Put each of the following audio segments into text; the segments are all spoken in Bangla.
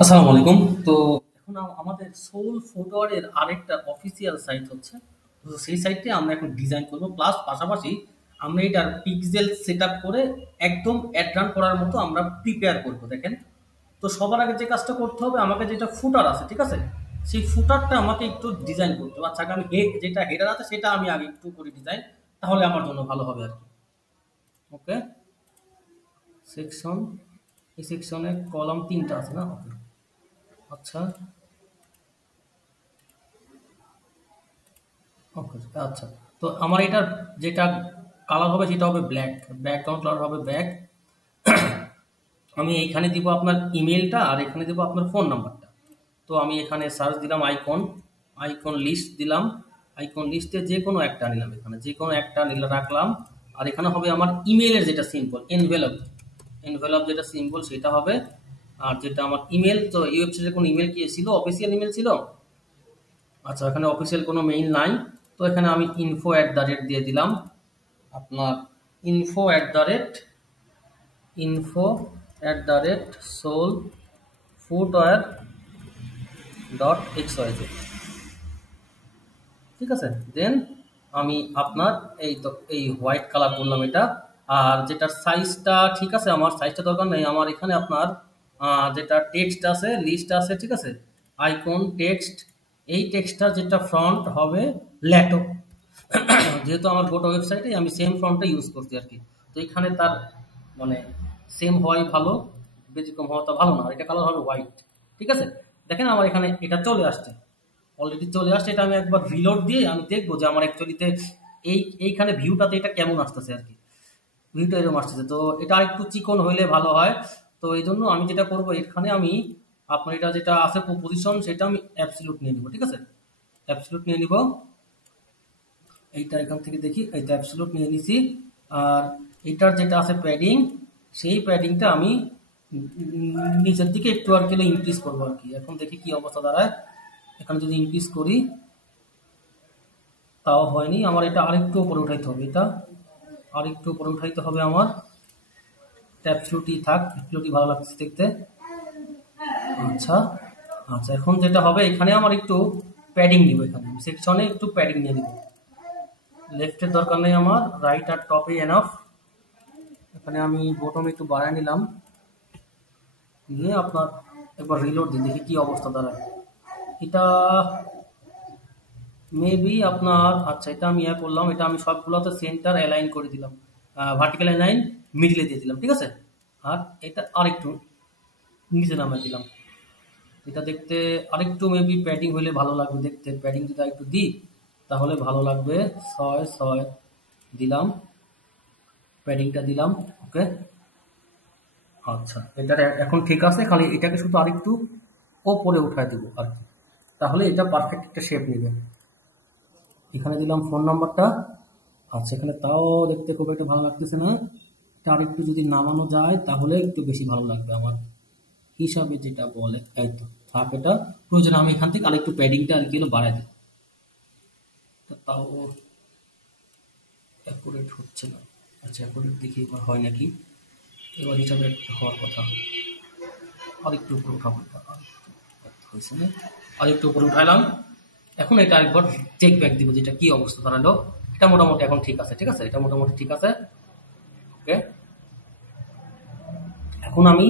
আসসালামু আলাইকুম। তো এখন আমাদের সোল ফুটওয়ারের আরেকটা অফিসিয়াল সাইট হচ্ছে। তো সেই সাইটে আমরা এখন ডিজাইন করব। প্লাস পাশাপাশি আমরা এটার পিক্সেল সেটআপ করে একদম অ্যাড রান করার মতো আমরা প্রিপেয়ার করব। দেখেন, তো সবার আগে যে কাজটা করতে হবে, আমাকে যেটা ফুটার আছে, ঠিক আছে? সেই ফুটারটা আমাকে একটু ডিজাইন করতে হবে। আচ্ছা, আগে আমি যেটা হেডার আছে সেটা আমি আগে একটু করি ডিজাইন, তাহলে আমার জন্য ভালো হবে আর কি। ওকে, সেকশন, এই সেকশনে কলাম ৩টা আছে না? ওকে, আচ্ছা। ওকে, আচ্ছা। তো আমার এটার যেটা কালার হবে সেটা হবে ব্ল্যাক। ব্যাকগ্রাউন্ড কালার হবে ব্ল্যাক। আমি এইখানে দিব আপনার ইমেলটা আর এখানে দিব আপনার ফোন নাম্বারটা। তো আমি এখানে সার্চ দিলাম আইকন, আইকন লিস্ট দিলাম। আইকন লিস্টে যে কোনো একটা নিলাম, এখানে যে কোনো একটা নিলে রাখলাম। আর এখানে হবে আমার ইমেলের যেটা সিম্বল, এনভেলপ, এনভেলপ যেটা সিম্বল সেটা হবে। আর যেটা আমার ইমেল, তো এই ওয়েবসাইটে কোনো ইমেল কি ছিল? অফিসিয়াল ইমেল ছিল? আচ্ছা, এখানে অফিসিয়াল কোনো মেইল নাই। তো এখানে আমি ইনফো অ্যাট দ্য রেট দিয়ে দিলাম আপনার, info at the rate, info at the rate sole footwear dot X Y Z. ঠিক আছে, দেন আমি আপনার এই হোয়াইট কালার করলাম এটা। আর যেটার সাইজটা, ঠিক আছে, আমার সাইজটা দরকার নেই। আমার এখানে আপনার যেটা টেক্সট আছে, লিস্ট আছে, ঠিক আছে, আইকন টেক্সট, এই টেক্সটটা যেটা ফ্রন্ট হবে ল্যাটো। যেহেতু আমার গোটা ওয়েবসাইটে আমি সেম ফন্টটা ইউজ করছি আর কি। তো এখানে তার মানে সেম হওয়াই ভালো, ব্যতিক্রম হওয়াটা ভালো না। আর এটা কালার হবে হোয়াইট। ঠিক আছে, দেখেন আমার এখানে এটা চলে আসছে, অলরেডি চলে আসছে। এটা আমি একবার রিলোড দিয়ে আমি দেখবো যে আমার অ্যাকচুয়ালিতে এইখানে ভিউটাতে এটা কেমন আসতেছে আর কি। ভিউটা এরকম আসতেছে, তো এটা একটু চিকন হইলে ভালো হয়। তো এই জন্য আমি যেটা করবো, এখানে আমি আপনার এটা যেটা আছে পজিশন, সেটা আমি অ্যাবসলিউট নিয়ে নিব। ঠিক আছে, অ্যাবসলিউট নিয়ে নিব। এইটা এখান থেকে দেখি, এইটা অ্যাবসলিউট নিয়ে নিছি। আর এইটার যেটা আছে প্যাডিং, সেই প্যাডিংটা আমি নিচের দিকে একটু আর কি ইনক্রিজ করবো আর কি। এখন দেখি কি অবস্থা দাঁড়ায়। এখানে যদি ইনক্রিজ করি তাও হয়নি। আমার এটা আরেকটু উপরে উঠাইতে হবে, এটা আরেকটু উপরে উঠাইতে হবে আমার। অ্যাবসলিউটই থাক, অ্যাবসলিউটই ভালো লাগছে দেখতে। আচ্ছা, আচ্ছা, এখন যেটা হবে, এখানে আমার একটু প্যাডিং নিব। এখানে সেকশনে একটু প্যাডিং নিয়ে নিব। লেফটের দরকার নেই আমার, রাইট আর টপে এনাফ। এখানে আমি বটম একটু বাড়ায় নিলাম, নিয়ে আপনার একবার রিলোড দিই, দেখি কি অবস্থা দাঁড়ায়। এটা মেবি আপনার, আচ্ছা, এটা আমি করলাম, এটা আমি সবগুলোতে সেন্টার অ্যালাইন করে দিলাম, ভার্টিক্যাল অ্যালাইন মিডিলে দিয়ে দিলাম। ঠিক আছে, আর এটা আরেকটু নিচে নামিয়ে দিলাম। এটা দেখতে আরেকটু মেবি প্যাডিং হলে ভালো লাগবে দেখতে। প্যাডিং যদি একটু দিই তাহলে ভালো লাগবে। 6 6 দিলাম, প্যাডিংটা দিলাম। ওকে, আচ্ছা, এটা এখন ঠিক আছে। খালি এটাকে শুধু আরেকটু ওপরে উঠায় দিব আর কি, তাহলে এটা পারফেক্ট একটা শেপ নেবে। এখানে দিলাম ফোন নাম্বারটা। আচ্ছা, এখানে তাও দেখতে খুব একটা ভালো লাগতেছে না। এটা আরেকটু যদি নামানো যায় তাহলে একটু বেশি ভালো লাগবে আমার হিসাবে, যেটা বলে। এই তো থাক, এটা প্রয়োজনে আমি এখান থেকে আরেকটু প্যাডিংটা আর কি বাড়াই দেবো। তাও অ্যাকুরেট হচ্ছে না। আচ্ছা, অ্যাকুরেট দেখি এবার হয় নাকি। এবার হিসাবে একটা হওয়ার কথা। আরেকটু উপরে উঠাবো এটা, হয়েছে না? আরেকটু উপরে উঠাইলাম। এখন এটা আরেকবার চেক ব্যাক দিব, যেটা কি অবস্থা দাঁড়ালো। এটা মোটামুটি এখন ঠিক আছে। ঠিক আছে, এটা মোটামুটি ঠিক আছে। ওকে, এখন আমি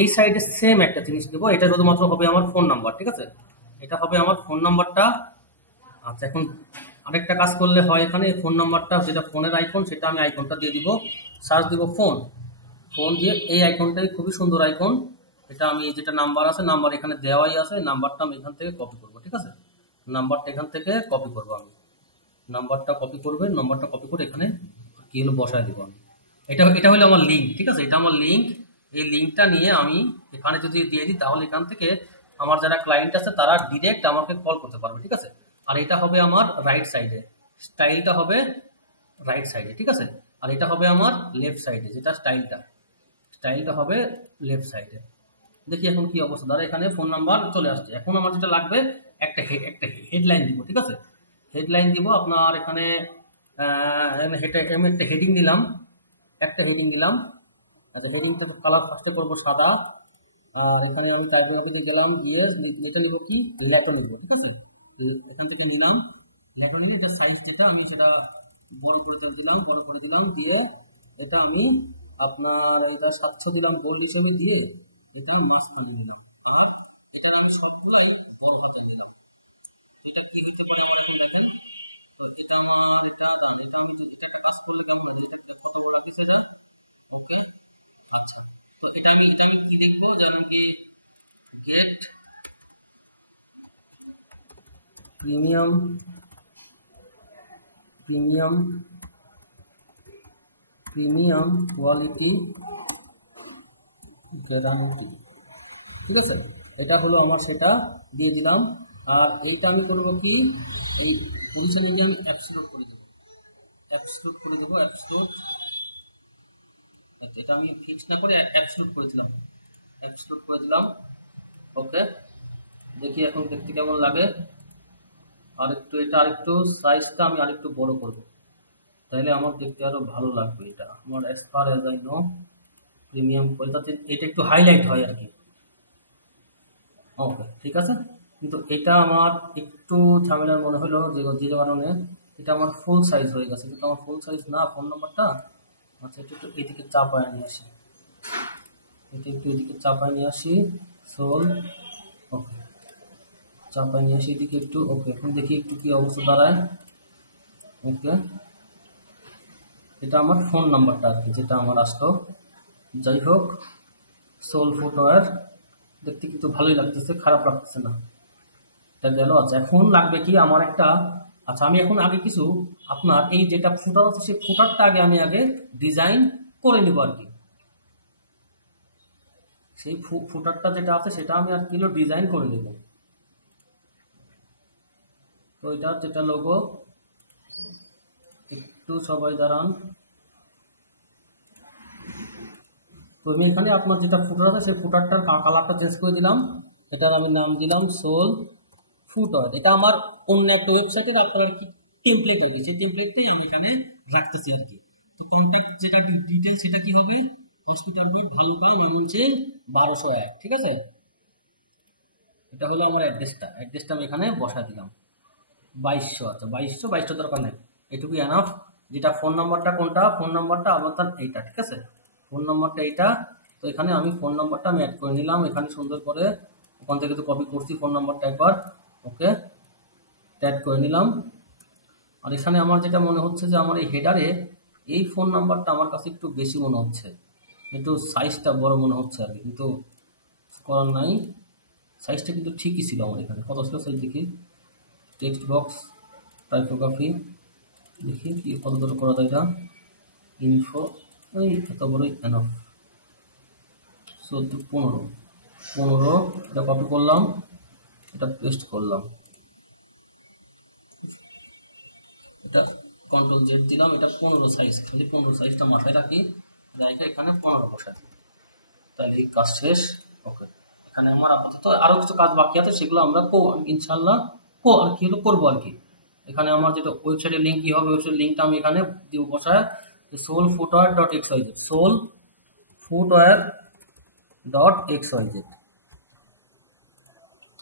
এই সাইডে সেম একটা জিনিস দেবো। এটা শুধুমাত্র হবে আমার ফোন নাম্বার। ঠিক আছে, এটা হবে আমার ফোন নাম্বারটা। আচ্ছা, এখন আরেকটা কাজ করলে হয়, এখানে ফোন নাম্বারটা যেটা ফোনের আইকন, সেটা আমি আইকনটা দিয়ে দিব। সার্চ দিব ফোন, ফোন দিয়ে এই আইকনটাই খুবই সুন্দর আইকন। এটা আমি যেটা নাম্বার আছে, নাম্বার এখানে দেওয়াই আছে, নাম্বারটা আমি এখান থেকে কপি করব। ঠিক আছে, নাম্বারটা এখান থেকে কপি করব আমি। নাম্বারটা কপি করবে, নাম্বারটা কপি করে এখানে কি হলো বসায় দিব আমি। এটা এটা হলো আমার লিঙ্ক। ঠিক আছে, এটা আমার লিঙ্ক। এই লিঙ্কটা নিয়ে আমি এখানে যদি দিয়ে দিই তাহলে এখান থেকে আমার যারা ক্লায়েন্ট আছে তারা ডিরেক্ট আমাকে কল করতে পারবে। ঠিক আছে, আর এটা হবে আমার রাইট সাইডে, স্টাইলটা হবে রাইট সাইডে। ঠিক আছে, আর এটা হবে আমার লেফট সাইডে, যেটা স্টাইলটা, স্টাইলটা হবে লেফট সাইডে। দেখি এখন কি অবস্থা দাঁড়া। এখানে ফোন নাম্বার চলে আসছে। এখন আমার যেটা লাগবে, একটা হেডলাইন দিব। ঠিক আছে, হেডলাইন দিব আপনার এখানে। আমি একটা হেডিং দিলাম, একটা হেডিং দিলাম। আচ্ছা, হেডিংটার কালার ফার্স্টে করবো সাদা। আর এখানে আমি টাইপোগ্রাফিতে গেলাম, গিয়ে এটা নিব কি, ল্যাটো নিব, ঠিক আছে। এখান থেকে নিলাম ল্যাটো, নিলে এটা সাইজ যেটা আমি সেটা বড় করে দিলাম, বড় করে দিলাম, দিয়ে এটা আমি আপনার এটা 700 দিলাম গোল্ড হিসেবে, দিয়ে এটা মাঝখানে নিলাম। আর এটার আমি সবগুলাই বড় হাতে নিলাম। তো এটা কি হইতে পারে আমার, এখন দেখেন। তো এটা আমার, এটা দান, এটা আমি এটা একটা কাজ করলে কেমন হয়, এটা কত বড় লাগছে এটা। ওকে, আচ্ছা। তো এটা আমি কি লিখবো, যেমন কি get premium, premium premium quality guarantee, ঠিক আছে। এটা হলো আমার, সেটা দিয়ে দিলাম। আর এইটা আমি করব কি, এই পজিশনে গিয়ে আমি অ্যাবসলিউট করে দেবো, অ্যাবসলিউট করে দেবো, অ্যাবসলিউট। এটা আমি ফিক্স না করে অ্যাবসলিউট করে দিলাম, অ্যাবসলিউট করে দিলাম। ওকে, দেখি এখন দেখতে কেমন লাগে। আরেকটু এটা আরেকটু সাইজটা আমি আরেকটু বড় করব, তাহলে আমার দেখতে আরো ভালো লাগবে। এটা আমার as far as I know premium করে, তাতে এটা একটু হাইলাইট হয় আর কি। ওকে, ঠিক আছে। কিন্তু এটা আমার একটু ঝামেলার মনে হলো, যে যে কারণে এটা আমার ফুল সাইজ হয়ে গেছে, কিন্তু আমার ফুল সাইজ না ফোন নাম্বারটা। আচ্ছা, এটা একটু এইদিকে চাপায় নিয়ে আসি, এটা একটু এদিকে চাপায় নিয়ে আসি, সোল। ওকে, চাপায় নিয়ে আসি এদিকে একটু। ওকে, এখন দেখি একটু কি অবস্থা দাঁড়ায়। ওকে, এটা আমার ফোন নাম্বারটা আর কি, যেটা আমার আসলো। যাই হোক, সোল ফুটওয়্যার দেখতে কিন্তু ভালোই লাগতেছে, খারাপ লাগতেছে না। এটা গেল। আচ্ছা, এখন লাগবে কি আমার একটা, আচ্ছা আমি এখন আগে কিছু আপনার এই যেটা ফুটার আছে সেই ফুটারটা আগে ডিজাইন করে নিব আর কি। সেই ফুটারটা যেটা আছে সেটা আমি আর কিলো ডিজাইন করে নিব। তো এটার যেটা লোগো, একটু সবাই দাঁড়ান। তো আমি এখানে আপনার যেটা ফুটার আছে সেই ফুটারটার কালারটা চেঞ্জ করে দিলাম। এটার আমি নাম দিলাম সোল ফুটওয়্যার। এটা আমার অন্য একটা ওয়েবসাইটের আপনার কি টেমপ্লেট আর কি, সেই টেমপ্লেটটাই আমি এখানে রাখতেছি আর কি। তো কন্ট্যাক্ট যেটা ডিটেল সেটা কি হবে, হসপিটাল রোড, ভালুকা, ময়মনসিংহ 1201, ঠিক আছে। এটা হলো আমার অ্যাড্রেসটা, অ্যাড্রেসটা আমি এখানে বসায় দিলাম 2200। আচ্ছা, 2200 দরকার নেই, এটুকুই এনাফ। যেটা ফোন নাম্বারটা কোনটা, ফোন নাম্বারটা আমার তার এইটা, ঠিক আছে। ফোন নাম্বারটা এইটা। তো এখানে আমি ফোন নাম্বারটা আমি অ্যাড করে নিলাম এখানে সুন্দর করে, ওখান থেকে তো কপি করছি ফোন নাম্বারটা একবার। ওকে, অ্যাড করে নিলাম। আর এখানে আমার যেটা মনে হচ্ছে যে আমার এই হেডারে এই ফোন নাম্বারটা আমার কাছে একটু বেশি মনে হচ্ছে, একটু সাইজটা বড় মনে হচ্ছে আর কি, কিন্তু করার নাই। সাইজটা কিন্তু ঠিকই ছিল আমার, এখানে কত ছিল সাইজ দেখি, টেক্সট বক্স, টাইপোগ্রাফি, দেখি কি কত দূর করা যায় এটা, ইনফো, এই এত বড়ই এনাফ। 14, 15, এটা কপি করলাম, এটা পেস্ট করলাম, এটা কন্ট্রোল জেড দিলাম, এটা 15 সাইজ, খালি 15 সাইজটা মাথায় রাখি, রাখে এখানে 15 বসাই দিই, তাহলে এই কাজ শেষ। ওকে, এখানে আমার আপাতত আরো কিছু কাজ বাকি আছে, সেগুলো আমরা ইনশাল্লাহ আর কি হলো করবো আর কি। এখানে আমার যেটা ওয়েবসাইটের লিঙ্ক কি হবে, ওয়েবসাইট লিঙ্কটা আমি এখানে দিব বসায়, sole footwear dot X Y Z, sole footwear dot X Y Z,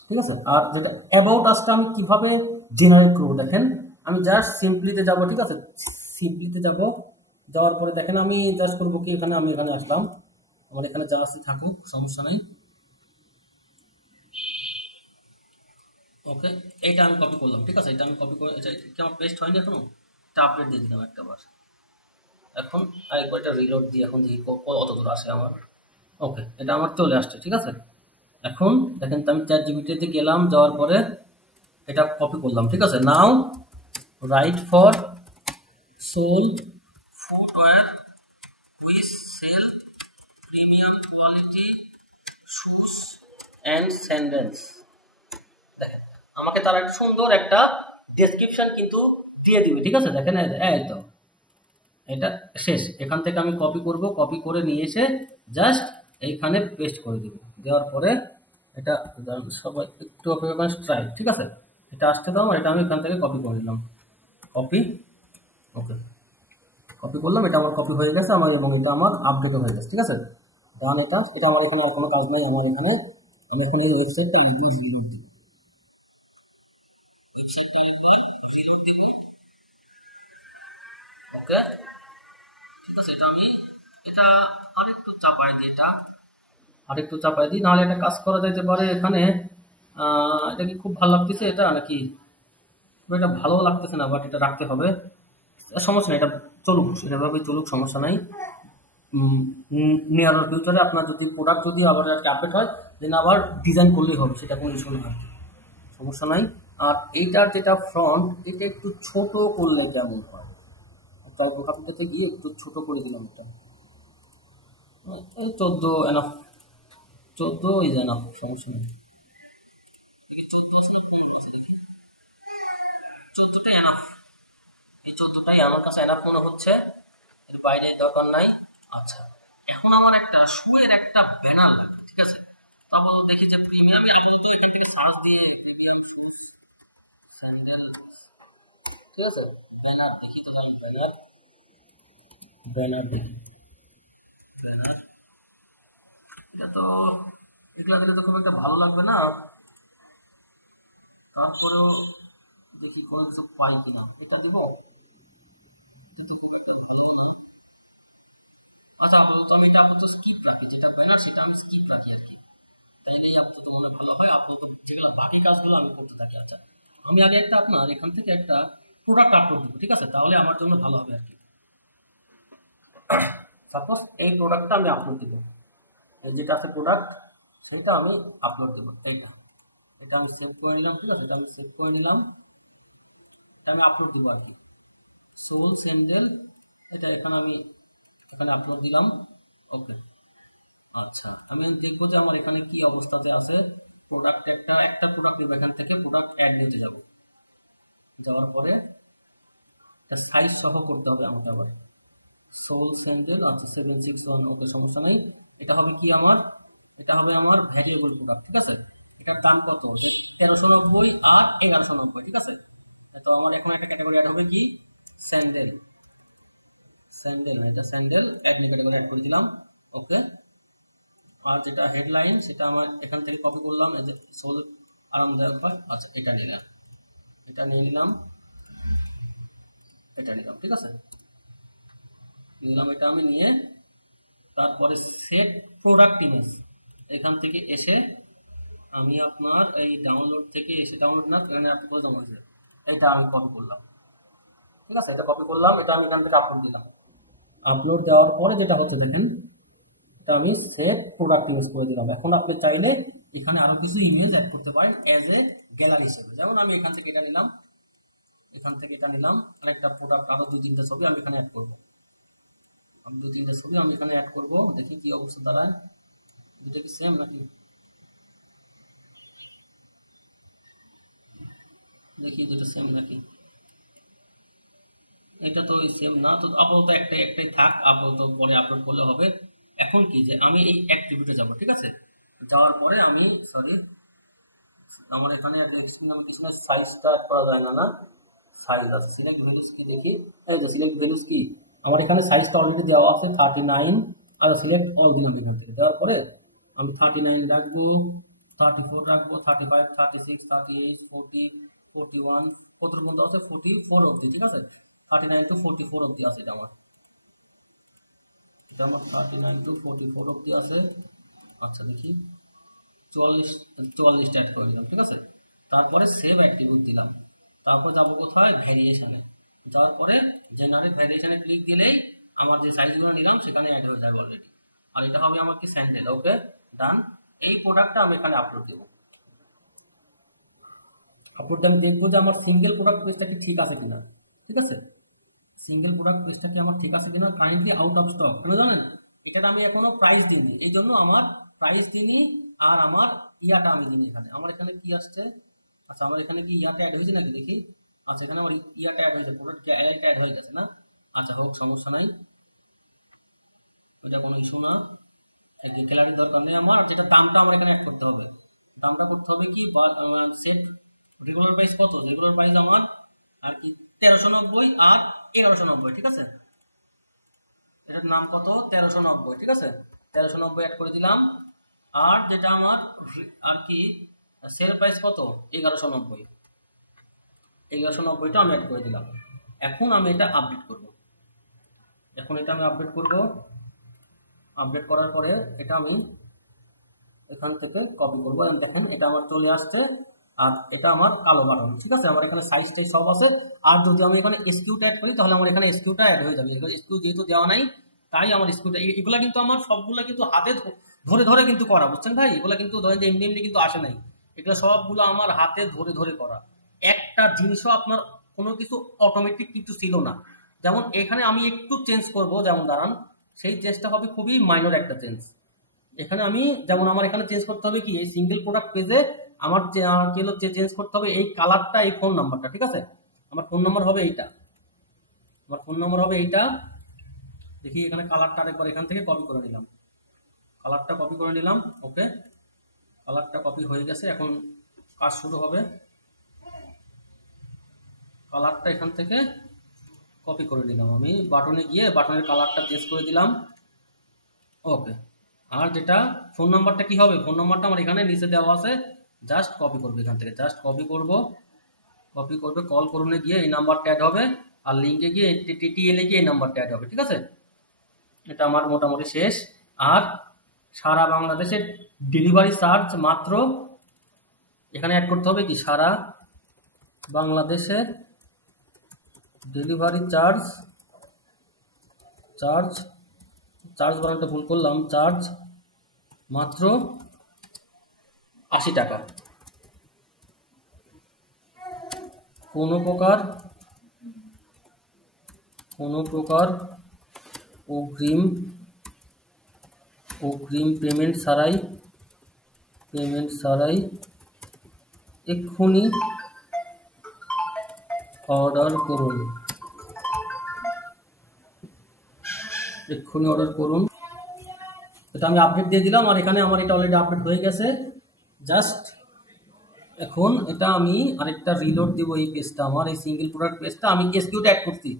ঠিক আছে। আর যেটা অ্যাবাউট আসটা আমি কিভাবে জেনারেট করবো, দেখেন আমি জাস্ট সিম্পলিতে যাব, ঠিক আছে। সিম্পলিতে যাব, যাওয়ার পরে দেখেন আমি জাস্ট করবো কি, এখানে আমি এখানে আসলাম, আমার এখানে যা আছে থাকুক, সমস্যা নাই। ওকে, এটা আমি কপি করলাম, ঠিক আছে। এটা আমি কপি করে, এটা কি আমার পেস্ট হয়নি এখনো, এটা আপডেট দিয়ে দিলাম একটা বার। এখন আরেকবার এটা রিলোড দিয়ে এখন দেখি কত দূর আসে আমার। ওকে, এটা আমার চলে আসছে, ঠিক আছে। এখন দেখেন আমি চ্যাট জিপিটিতে গেলাম, যাওয়ার পরে এটা কপি করলাম, ঠিক আছে। Now right for sole footwear which sell premium quality shoes and sandals. দেখেন আমাকে তারা একটা সুন্দর একটা ডেসক্রিপশন কিন্তু দিয়ে দিবে, ঠিক আছে। দেখেন এই তো এটা শেষ। এখান থেকে আমি কপি করব, কপি করে নিয়ে এসে জাস্ট এইখানে পেস্ট করে দিব, দেওয়ার পরে এটা সবাই একটু অপেক্ষা করেন, স্ট্রাইক, ঠিক আছে। এটা আসতে দাও, এটা আমি এখান থেকে কপি করে নিলাম, কপি। ওকে, কপি করলাম, এটা আমার কপি হয়ে গেছে আমার, এবং এটা আমার আপডেটও হয়ে গেছে, ঠিক আছে। ডান। এটা এটা আমার এখানে আর কোনো কাজ নাই আমার এখানে। আমি এখন এই ওয়েবসাইটটা আরেকবার রিলোড দিব। ওয়েবসাইটটা আরেকবার রিলোড দিব। ওকে, ঠিক আছে। এটা আমি এটা আরেকটু চাপাই দিই, এটা আরেকটু চাপাই দিই, নাহলে একটা কাজ করা যাইতে পারে এখানে। এটা কি খুব ভালো লাগতেছে এটা নাকি? খুব একটা ভালো লাগতেছে না, বাট এটা রাখতে হবে। সমস্যা নেই, এটা চলুক, এভাবেই চলুক, সমস্যা নাই। নিয়ার ফিউচারে আপনার যদি প্রোডাক্ট যদি আবার আপডেট হয়, দেন আবার ডিজাইন করলেই হবে, সেটা কোনো ইস্যু না আর কি, সমস্যা নাই। আর এইটার যেটা ফ্রন্ট, এটা একটু ছোট করলে কেমন হয়? টাইপোগ্রাফিটাতে গিয়ে একটু ছোট করে দিলাম এটা। এই 14 এনাফ, 14 ইজ এনাফ, সমস্যা নেই। দেখি 14 আছে না 15 আছে, দেখি 14টাই এনাফ। এই 14টাই আমার কাছে এনাফ মনে হচ্ছে, এর বাইরে দরকার নাই। আচ্ছা, এখন আমার একটা শুয়ের একটা ব্যানার লাগবে, ঠিক আছে। তো আপাতত দেখি যে প্রিমিয়াম, আমি আপাতত এখান থেকে সার্চ দিয়ে প্রিমিয়াম শুজ স্যান্ডেল, ঠিক আছে, ব্যানার দেখি তো, ধরুন ব্যানার, ব্যানার দেখি, ব্যানার। এটা তো এগুলা দিলে তো খুব একটা ভালো লাগবে না, তারপরেও দেখি কোনো কিছু পাই কিনা। এটা দিব, এটা তো খুব একটা ভালো না। আচ্ছা, আপাতত আমি এটা আপাতত স্কিপ রাখি, যেটা ব্যানার সেটা আমি স্কিপ রাখি আর কি, তাইলেই আপাতত মনে হয় ভালো হয়। আপাতত যেগুলো বাকি কাজগুলো আমি করতে থাকি। আচ্ছা, আমি আগে একটা আপনার এখান থেকে একটা প্রোডাক্ট আপলোড দিব, ঠিক আছে, তাহলে আমার জন্য ভালো হবে আর কি। সাপোজ এই প্রোডাক্টটা আমি আপলোড দিব, এই যেটা আছে প্রোডাক্ট, সেইটা আমি আপলোড দিব। এইটা, এটা আমি সেভ করে নিলাম, ঠিক আছে, এটা আমি সেভ করে নিলাম, এটা আমি আপলোড দিব আর কি। সোল স্যান্ডেল, এটা এখানে আমি এখানে আপলোড দিলাম। ওকে, আচ্ছা, আমি দেখবো যে আমার এখানে কি অবস্থাতে আছে। প্রোডাক্ট একটা একটা প্রোডাক্ট নিব, এখান থেকে প্রোডাক্ট অ্যাড নিতে যাব, যাওয়ার পরে এটা সাইজ সহ করতে হবে আমাকে আবার। সোল স্যান্ডেল, আচ্ছা 761, ওকে, সমস্যা নাই। এটা হবে কি আমার, এটা হবে আমার ভ্যারিয়েবল প্রোডাক্ট, ঠিক আছে। এটার দাম কত? 1390 আর 1190, ঠিক আছে। তো আমার এখন একটা ক্যাটাগরি অ্যাড হবে কি, স্যান্ডেল, স্যান্ডেল না, এটা স্যান্ডেল অ্যাড নিয়ে ক্যাটাগরি অ্যাড করে দিলাম। ওকে, আর যেটা হেডলাইন সেটা আমার এখান থেকে কপি করলাম, এই যে সোল আরামদায়ক হয়, আচ্ছা এটা নিলাম, এটা নিয়ে নিলাম, এটা নিলাম, ঠিক আছে, নিলাম। এটা আমি নিয়ে তারপরে সেট প্রোডাক্ট ইমেজ, এখান থেকে এসে আমি আপনার এই ডাউনলোড থেকে এসে, ডাউনলোড না, এখানে আপলোড করে জমা হয়েছে, এইটা আমি কপি করলাম, ঠিক আছে, এটা কপি করলাম, এটা আমি এখান থেকে আপলোড দিলাম। আপলোড দেওয়ার পরে যেটা হচ্ছে দেখেন, এটা আমি সেট প্রোডাক্ট ইমেজ করে দিলাম। এখন আপনি চাইলে এখানে আরো কিছু ইমেজ অ্যাড করতে পারেন অ্যাজ এ গ্যালারি হিসেবে, যেমন আমি এখান থেকে এটা নিলাম, এখান থেকে এটা নিলাম, আরেকটা প্রোডাক্ট আরো 2-3টা ছবি আমি এখানে অ্যাড করব। আমি 2-3টা ছবি আমি এখানে অ্যাড করব, দেখি কি অবস্থা দাঁড়ায়। দুটো কি সেম নাকি, দেখি দুটো সেম নাকি। এটা তো সেম না, তো আপাতত একটাই একটাই থাক, আপাতত পরে আপলোড করলে হবে। এখন কি যে আমি এই অ্যাট্রিবিউটে যাব, ঠিক আছে, যাওয়ার পরে আমি, সরি, আমার এখানে আমি কিছু না, সাইজটা অ্যাড করা যায় না, না সাইজ আছে, সিলেক্ট ভ্যালুস কি দেখি, এই যে সিলেক্ট ভ্যালুস কি, আমার এখানে সাইজটা অলরেডি দেওয়া আছে 39, আর সিলেক্ট অল দিলাম এখান থেকে, দেওয়ার পরে আমি 39 রাখবো, 34 রাখবো, 35, 36, 38, 40, 41, কত পর্যন্ত আছে, 44 অব্দি, ঠিক আছে, 39 to 44 অব্দি আছে এটা আমার, এটা আমার 39 to 44 অব্দি আছে। আচ্ছা দেখি, 44 অ্যাড করে দিলাম, ঠিক আছে। তারপরে সেভ অ্যাট্রিবিউট দিলাম, তারপর যাবো কোথায়, ভ্যারিয়েশনে, যাওয়ার পরে জেনারেট ভ্যারিয়েশনে ক্লিক দিলেই আমার যে সাইজগুলো নিলাম সেখানে অ্যাড হয়ে যাবে অলরেডি। আর এটা হবে আমার কি, স্যান্ডেল। ওকে, ডান। এই প্রোডাক্টটা আমি এখানে আপলোড দেবো। আপলোড আমি দেখবো যে আমার সিঙ্গেল প্রোডাক্ট পেজটা কি ঠিক আছে কিনা, ঠিক আছে, সিঙ্গেল প্রোডাক্ট পেজটা কি আমার ঠিক আছে কিনা। কারেন্টলি আউট অফ স্টক, কেন জানেন, এটার আমি এখনো প্রাইস দিইনি, এই জন্য আমার প্রাইস দিইনি, আর আমার ইয়াটা আমি দিইনি। এখানে আমার এখানে কি আসছে, আচ্ছা আমার এখানে কি ইয়াটা অ্যাড হয়েছে নাকি দেখি, আচ্ছা এখানে আমার ইয়াটা অ্যাড হয়েছে, প্রোডাক্ট গ্যালারিটা অ্যাড হয়ে গেছে না, আচ্ছা হোক, সমস্যা নাই, ওইটা কোনো ইস্যু না, গ্যালারির দরকার নেই আমার। আর যেটা দামটা আমার এখানে অ্যাড করতে হবে, দামটা করতে হবে কি, সেট রেগুলার প্রাইস কত, রেগুলার প্রাইস আমার আর কি 1390 আর 1190, ঠিক আছে, এটার নাম কত, 1390, ঠিক আছে, 1390 অ্যাড করে দিলাম। আর যেটা আমার আর কি সেল প্রাইস কত, 1190, 1190টা আমি অ্যাড করে দিলাম। এখন আমি এটা আপডেট করব। আপডেট করার পরে এটা আমি এখান থেকে কপি করবো। দেখেন এটা আমার চলে আসছে, আর এটা আমার কালো বাটন, ঠিক আছে। আমার এখানে সাইজটাই সব আছে। আর যদি আমি এখানে এসকিউটা অ্যাড করি তাহলে আমার এখানে এসকিউটা অ্যাড হয়ে যাবে। এসকিউ যেহেতু দেওয়া নাই তাই আমার এসকিউটা, এগুলা কিন্তু আমার সবগুলা কিন্তু হাতে ধরে ধরে কিন্তু করা, বুঝছেন ভাই। এগুলা কিন্তু ধরেন যে এমনি এমনি কিন্তু আসে নাই, এগুলো সবগুলো আমার হাতে ধরে ধরে করা। একটা জিনিসও আপনার কোনো কিছু অটোমেটিক কিছু ছিল না। যেমন এখানে আমি একটু চেঞ্জ করব, যেমন দাঁড়ান, সেই চেঞ্জটা হবে খুবই মাইনর একটা চেঞ্জ। এখানে আমি যেমন আমার এখানে চেঞ্জ করতে হবে কি, এই সিঙ্গেল প্রোডাক্ট পেজে আমার কি হলো যে চেঞ্জ করতে হবে এই কালারটা, এই ফোন নাম্বারটা, ঠিক আছে। আমার ফোন নাম্বার হবে এইটা, দেখি এখানে কালারটা আরেকবার এখান থেকে কপি করে নিলাম, কালারটা কপি করে নিলাম। ওকে, কালারটা কপি হয়ে গেছে, এখন কাজ শুরু হবে। কালারটা এখান থেকে কপি করে নিলাম, আমি বাটনে গিয়ে বাটনের কালারটা চেঞ্জ করে দিলাম। ওকে, আর যেটা ফোন নাম্বারটা কি হবে, ফোন নাম্বারটা আমার এখানে নিচে দেওয়া আছে, জাস্ট কপি করবে, এখান থেকে জাস্ট কপি করবে, কল করুন গিয়ে এই নাম্বারটা অ্যাড হবে, আর লিঙ্কে গিয়ে টিটিএল গিয়ে এই নাম্বারটা অ্যাড হবে, ঠিক আছে। এটা আমার মোটামুটি শেষ। আর সারা বাংলাদেশের ডেলিভারি চার্জ মাত্র এখানে অ্যাড করতে হবে কি, সারা বাংলাদেশের ডেলিভারি চার্জ বানানটা ভুল করলাম, চার্জ মাত্র 80 টাকা। কোনো প্রকার অগ্রিম পেমেন্ট ছাড়াই এক্ষুনি অর্ডার করুন। এটা আমি আপডেট দিয়ে দিলাম, আর এখানে আমার এটা অলরেডি আপডেট হয়ে গেছে। জাস্ট এখন এটা আমি আরেকটা রিলোড দিব, এই পেজটা আমার, এই সিঙ্গেল প্রোডাক্ট পেজটা আমি এসকিউটা অ্যাড করছি,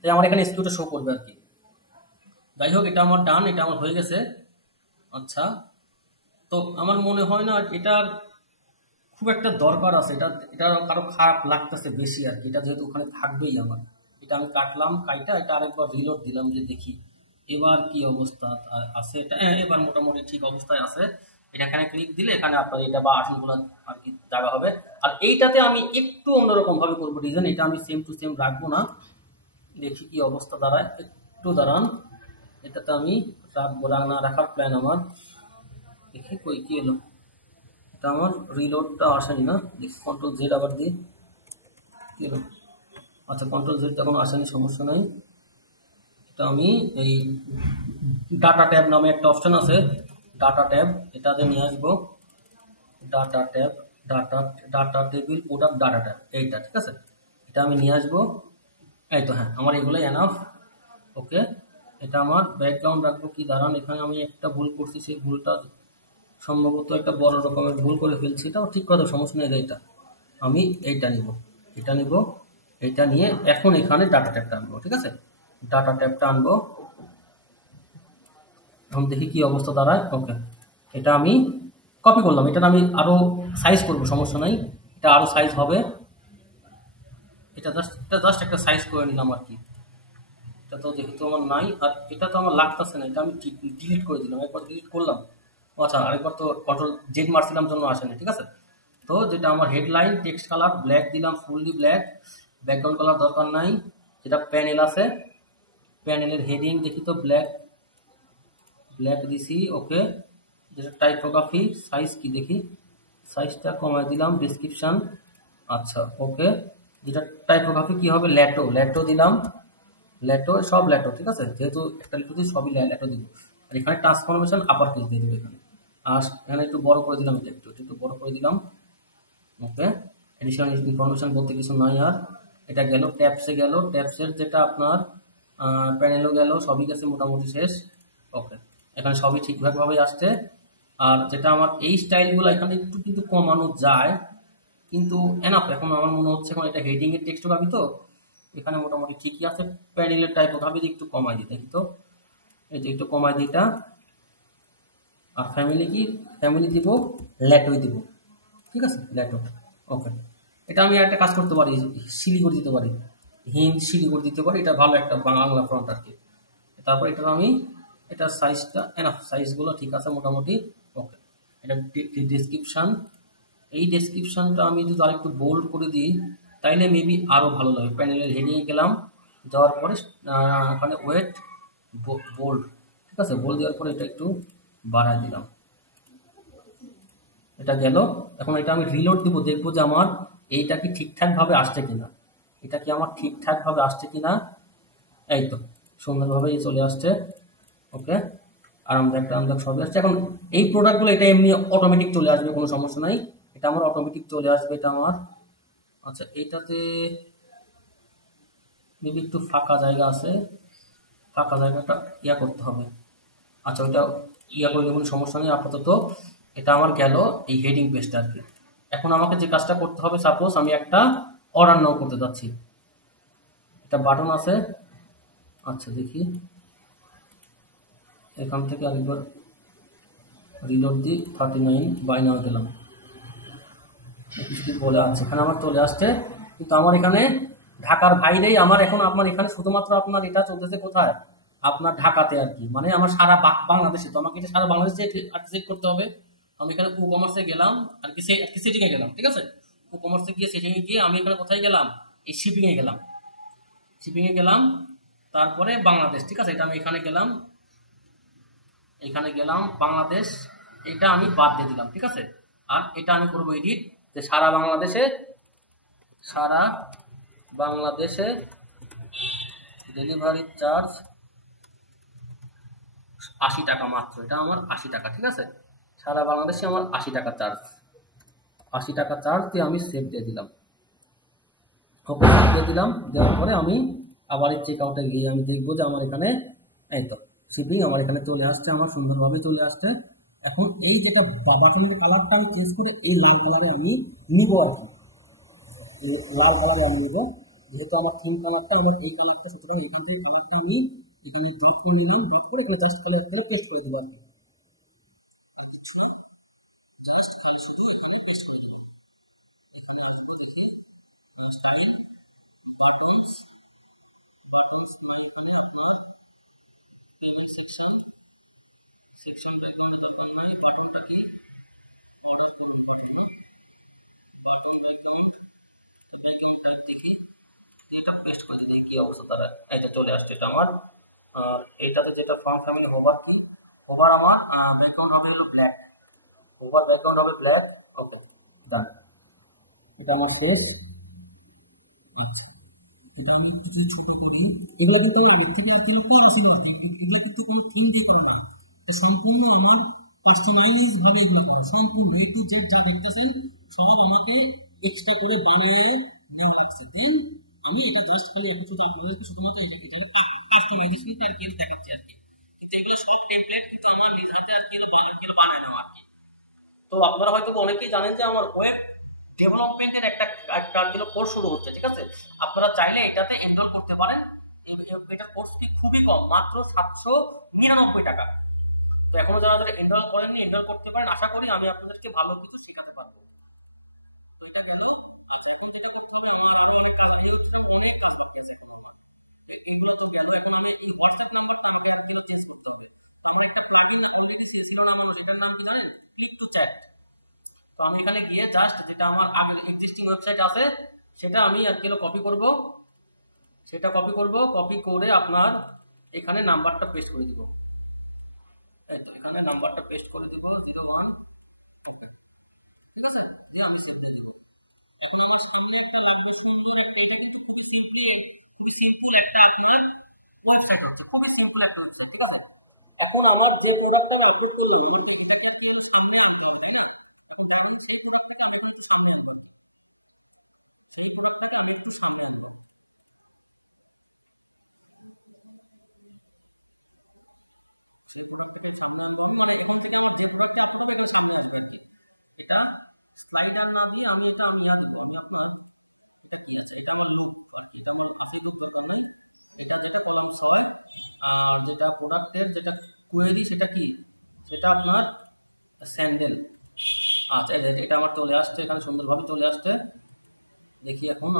তাই আমার এখানে এসকিউটা শো করবে আর কি। যাই হোক, এটা আমার ডান, এটা আমার হয়ে গেছে। আচ্ছা, তো আমার মনে হয় না এটার খুব একটা দরকার আছে, এটা কারো খারাপ লাগতেছে বেশি আর কি, এটা যেহেতু ওখানে থাকবেই আমার। এটা আমি কাটলাম, কাইটা এটা আরেকবার রিলোড দিলাম, যে দেখি এবার কি অবস্থা আছে। এটা এবার মোটামুটি ঠিক অবস্থায় আছে। এটা এখানে ক্লিক দিলে এখানে আপনার এটা বা আসনগুলো আর কি জায়গা হবে। আর এইটাতে আমি একটু অন্যরকম ভাবে করবো ডিজাইন, এটা আমি সেম টু সেম রাখবো না, দেখি কি অবস্থা দাঁড়ায়। একটু দাঁড়ান, এটাতে আমি রাখবো, রাখার প্ল্যান আমার। দেখি কই কি এলো, এটা আমার রিলোডটা আসেনি না, দেখি কন্ট্রোল জেড আবার দিই, কি এলো। আচ্ছা, কন্ট্রোল জেড তখন আসেনি, সমস্যা নাই। এটা আমি এই ডাটা ট্যাব নামে একটা অপশন আছে, ডাটা ট্যাব, এটাতে নিয়ে আসবো। Data table product data tab, এইটা, ঠিক আছে। এটা আমি নিয়ে আসবো, এই তো, হ্যাঁ, আমার এগুলোই এনাফ। ওকে, এটা আমার ব্যাকগ্রাউন্ড রাখবো কি, দাঁড়ান, এখানে আমি একটা ভুল করছি, সেই ভুলটা সম্ভবত একটা বড় রকমের ভুল করে ফেলছি, এটাও ঠিক কথা, সমস্যা নেই। এটা আমি এইটা নিব, এটা নিয়ে এখন এখানে ডাটা ট্যাবটা আনবো, ঠিক আছে। ডাটা ট্যাবটা আনবো, এখন দেখি কি অবস্থা দাঁড়ায়। ওকে, এটা আমি কপি করলাম, এটা আমি আরো সাইজ করব, সমস্যা নাই, এটা আরো সাইজ হবে। এটা জাস্ট একটা সাইজ করে নিলাম আর কি। এটা তো যেহেতু আমার নাই, আর এটা তো আমার লাগতেছে না, এটা আমি ডিলিট করে দিলাম, একবার ডিলিট করলাম। আচ্ছা, আরেকবার তো কন্ট্রোল জেড মারছিলাম জন্য আসে না, ঠিক আছে। তো যেটা আমার হেডলাইন টেক্সট কালার ব্ল্যাক দিলাম, ফুললি ব্ল্যাক, ব্যাকগ্রাউন্ড কালার দরকার নাই। যেটা প্যানেল আছে, প্যানেলের হেডিং দেখি তো ব্ল্যাক দিছি। ওকে, যেটা টাইপোগ্রাফি সাইজ কি দেখি, সাইজটা কমায় দিলাম, ডেসক্রিপশন, আচ্ছা ওকে। যেটা টাইপোগ্রাফি কি হবে, ল্যাটো দিলাম, সব ল্যাটো, ঠিক আছে, যেহেতু একটা ল্যাটো দিই সবই ল্যাটো দিব। আর এখানে ট্রান্সফরমেশন আপার কেস দিয়ে দেবো এখানে। আর এখানে একটু বড় করে দিলাম, এটা একটু বড় করে দিলাম। ওকে, এডিশনাল ইনফরমেশন বলতে কিছু নাই আর। এটা গেল ট্যাবসে, ট্যাবসের যেটা আপনার প্যানেলও গেল, সবই গেছে মোটামুটি শেষ। ওকে, এখানে সবই ঠিকঠাকভাবে আসছে। আর যেটা আমার এই স্টাইলগুলো এখানে একটু কিন্তু কমানো যায়, কিন্তু এনাফ। এখন আমার মনে হচ্ছে এখন এটা হেডিং এর টেক্সটোগ্রাফি, তো এখানে মোটামুটি ঠিকই আছে। প্যানেলের টাইপোগ্রাফি একটু কমাই দিই, দেখি তো, এই যে একটু কমাই দিই, এটা আর ফ্যামিলি কি, ফ্যামিলি দিব ল্যাটোই দিব, ঠিক আছে ল্যাটো। ওকে, এটা আমি একটা কাজ করতে পারি, শিলিগুড়ি দিতে পারি, হিন্দ শিলিগুড়ি দিতে পারি, এটা ভালো একটা বাংলা ফ্রন্ট আর কি। তারপর এটা আমি, এটার সাইজটা এনাফ, সাইজগুলো ঠিক আছে মোটামুটি। ওকে, এটা ডেসক্রিপশন, এই ডেসক্রিপশনটা আমি যদি আরেকটু বোল্ড করে দিই তাইলে মেবি আরো ভালো লাগে। প্যানেলের হেডিংয়ে গেলাম, যাওয়ার পরে ওখানে ওয়েট বোল্ড, ঠিক আছে, বোল্ড দেওয়ার পরে এটা একটু বাড়ায় দিলাম, এটা গেল। এখন এটা আমি রিলোড দিব, দেখবো যে আমার এইটা কি ঠিকঠাক ভাবে আসছে কিনা, এটা কি আমার ঠিকঠাক ভাবে আসছে কিনা। এই তো সুন্দরভাবে চলে আসছে। ওকে, আরামদায়ক আরামদায়ক সবই আসছে। এখন এই প্রোডাক্টগুলো এটা এমনি অটোমেটিক চলে আসবে, কোনো সমস্যা নাই, এটা আমার অটোমেটিক চলে আসবে এটা আমার। আচ্ছা, এইটাতে মেবি একটু ফাঁকা জায়গা আছে, ফাঁকা জায়গাটা ইয়া করতে হবে। আচ্ছা, ওইটা ইয়া করলে কোনো সমস্যা নেই আপাতত। এটা আমার গেল এই হেডিং পেজটা আর কি। এখন আমাকে যে কাজটা করতে হবে, সাপোজ আমি একটা অর্ডার নাও করতে যাচ্ছি, এটা বাটন আছে। আচ্ছা দেখি, এখান থেকে আরেকবার রিলোড দিই, 39 বাই নাও গেলাম, কিছু বলে আছে এখানে আমার চলে আসছে। কিন্তু আমার এখানে ঢাকার বাইরেই আমার এখন, আপনার এখানে শুধুমাত্র আপনার এটা চলতেছে কোথায়, আপনার ঢাকাতে আর কি, মানে আমার সারা বাংলাদেশে। তো আমাকে এটা সারা বাংলাদেশে আর কি সেট করতে হবে। আমি এখানে ই কমার্সে গেলাম আর কি, সেটিং এ গেলাম, ঠিক আছে। ই কমার্সে গিয়ে সেটিং এ গিয়ে আমি এখানে কোথায় গেলাম, এই শিপিং এ গেলাম, শিপিং এ গেলাম, তারপরে বাংলাদেশ, ঠিক আছে, এটা আমি এখানে গেলাম, এখানে গেলাম বাংলাদেশ, এটা আমি বাদ দিয়ে দিলাম, ঠিক আছে। আর এটা আমি করবো এডিট, যে সারা বাংলাদেশে, সারা বাংলাদেশে ডেলিভারি চার্জ 80 টাকা মাত্র, এটা আমার 80 টাকা, ঠিক আছে। সারা বাংলাদেশে আমার 80 টাকা চার্জ, 80 টাকা চার্জ দিয়ে আমি সেভ দিয়ে দিলাম। ওকে, সেভ দিয়ে দিলাম, দেওয়ার পরে আমি আবার এই চেক আউটে গিয়ে আমি দেখবো যে আমার এখানে, এই তো শিপিং আমার এখানে চলে আসছে, আমার সুন্দরভাবে চলে আসছে। এখন এই যেটা বাটনের কালারটা আমি চেঞ্জ করে এই লাল কালারে আমি নিব আর কি, এই লাল কালারে আমি নিব, যেহেতু আমার থিম কালারটা আমার এই কালারটা, সুতরাং এখান থেকে কালারটা আমি এখানে ড্রপ করে নিলাম, ড্রপ করে এখানে জাস্ট খালি আর পেস্ট করে দিব আর কি, আর কিচ্ছু না, জাস্ট খালি শুধু এখানে পেস্ট করে দিব। এখানে আসবো দেখি, স্টাইল, বাটনস, বাটনস নাই এখানে আপনার, পেমেন্ট সেকশন, সেকশন ব্যাকগ্রাউন্ডের দরকার নাই, বাটনটা কি, অর্ডার করুন বাটন না, বাটন ব্যাকগ্রাউন্ড, তো ব্যাকগ্রাউন্ড টাইপ দেখি, দিয়ে এটা পেস্ট করে দিই, দেখি কী অবস্থা তারা, এটা চলে আসছে এটা আমার। আর এইটাতে যেটা ফ্রন্ট ফ্যামিলি হোভার কি, হোভার আমার ব্যাকগ্রাউন্ড হবে হলো ব্ল্যাক, হোভার ব্যাকগ্রাউন্ড হবে ব্ল্যাক। ওকে, ডান, এটা আমার শেষ। আচ্ছা, এটা আমি একটু যদি ছোট করি, এগুলা কিন্তু আমার আগের থেকে আর কি হলো করা ছিল আর কি, এগুলা কিন্তু কোনো থিম দিয়ে করা না, এটা সম্পূর্ণ আমার পার্সোনালাইজ ভাবে এগুলা করা, সম্পূর্ণ এ টু জেড যা দেখতেছেন সব আমাকে এক্সট্রা করে বানায় নেওয়া লাগছে। দেন আমি এটা জাস্ট খালি এখন শুধু আপনাদেরকে শুধুমাত্র এটা কাস্টমাইজেশনটা আর কি দেখাচ্ছি আর কি, কিন্তু এগুলো সব টেমপ্লেট কিন্তু আমার নিজ হাতে আর কি হলো বানায় নেওয়া আর কি। তো আপনারা হয়তো অনেকেই জানেন যে আমার ওয়েব ডেভেলপমেন্টের একটা একটা কোর্স শুরু হচ্ছে, ঠিক আছে। আপনারা চাইলে এটাতে এনরোল করতে পারেন, এটার কোর্স ফি খুবই কম, মাত্র 799 টাকা। তো এখনো যারা যারা এনরোল করেননি এনরোল করতে পারেন, আশা করি আমি আপনাদেরকে ভালো কিছু শেখাতে পারবো। তো এটা গেল। আচ্ছা, এখন যেটা করতে হবে আমার আরো অনেক কাজ, এই হচ্ছে অনেক কাজ বাকি আছে এখন আমার, এইগুলো তো গেল। এখন আমি এই হোয়াটসঅ্যাপ নাম্বারটা আমাকে আর কিলো চেঞ্জ করতে হবে। তো আমার একটা প্লাগইন অলরেডি ছিল না মানুষ, এটার নাম কি জানেন, ক্লিক টু চ্যাট। তো আমি এখানে গিয়ে জাস্ট যেটা আমার আগের এক্সিস্টিং ওয়েবসাইট আছে সেটা আমি আর কিলো কপি করব, সেটা কপি করব, কপি করে আপনার এখানে নাম্বারটা পেস্ট করে দিব। এই তো এখানে নাম্বারটা পেস্ট করে দিব 01। ওকে, ঠিক আছে, দিয়ে আমি সেভ দিয়ে দিব। এখন আমার সামনে একটা লাগবে সুন্দর একটা, এটা কিন্তু খুবই সিম্পল একটা আপনার ওয়েবসাইট হচ্ছে, খুবই সিম্পল একটা ওয়েবসাইট, ঠিক আছে। এখন আমার যে প্রোডাক্টটা আমি আপলোড করলাম, আমার তো এটাকে আর কি হলো সামনে আনতে হবে, তাই না। এখন দেখুন সেই প্রোডাক্টটাকে আমি এখন একটু সামনে আনবো আর কি, সেই প্রোডাক্টটাকে আমি একটু সামনে আনবো, সেই প্রোডাক্টটাকে সামনে আনবো আমি, মানে এখন থেকে আমার যে প্রোডাক্টটা আপলোড হবে এখানে সামনে আসবে আর কি। এটা স্লাইডার না দিয়ে আমি ইয়া দিব, আমি আপনার, এটা কি আছে, এটা আমার লুপ আর কি, এটা আমার আসেই লুপ দরকার নাই। এটা যেটা কলাম 6, আর যেটা প্রোডাক্টের যেটা কোয়েরি সেটা কি, সেটা আপনার স্যান্ডেল। আচ্ছা, এটা আমার চলে আসছে, এখানে সুন্দরভাবে চলে আসছে। দেখি এখন